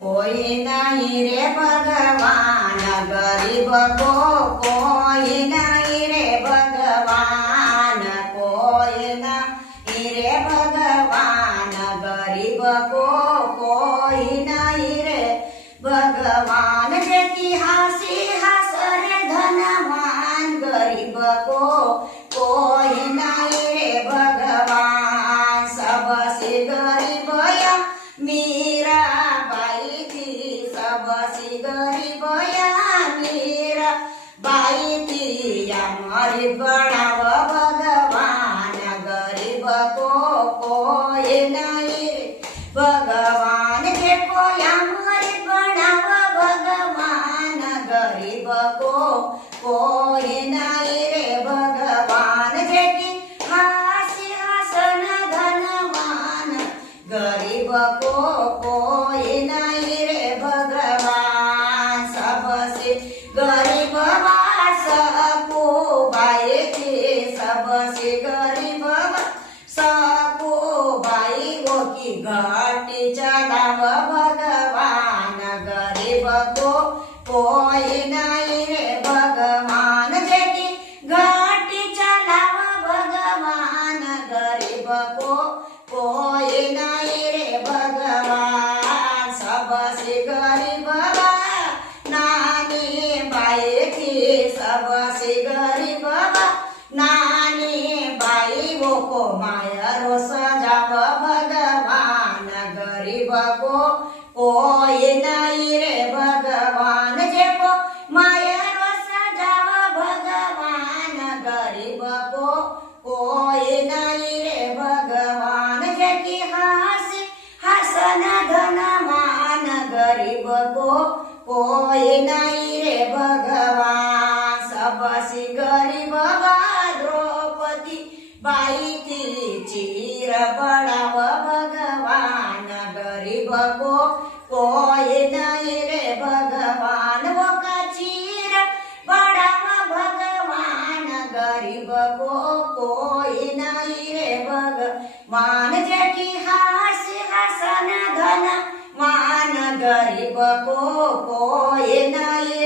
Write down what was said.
कोई नहीं रे भगवान गरीब को, कोई नहीं रे भगवान, कोई नहीं रे भगवान गरीब को, कोई नहीं रे भगवान। जेकी हासी हास रे धनवान गरीब को कोई नहीं रे भगवान। सबसे गरीब या मीरा बाई थी, सबसे गरीब या मीरा बाई थी, हमारी बनाव भगवान गरीब को कोई नहीं रे भगवान। देखो हमारी बनाव भगवान गरीब को कोई नहीं रे भगवान। जेकी हासी हासन धनवान गरीब को कोई नहीं रे भगवान। सबसे गरीब सबको बाई थी, सबसे गरीब सबको बाई वो की घाटी चलाव भगवान गरीब को कोई नहीं रे भगवान। जेकी घाटी चलाव भगवान गरीब को कोई नहीं रे भगवान। सबसे गरीब नानी बाई थी, सबसे गरीब नानी बाई वो को मायरो सजाव भगवान गरीब को कोई नहीं रे भगवान। जेको मायरो सजाव भगवान गरीब को कोई नहीं रे भगवान। जेकी हासी हासन धनवान गरीब को कोई नहीं रे भगवान। सबसे गरीब द्रौपदी बाई थी, चीर बढ़ाव भगवान गरीब को कोई नहीं रे भगवान। वो का चीर बढ़ाव भगवान गरीब को कोई नहीं रे भगवान। जेकी हासी हासन धन मान गरीब को कोई नहीं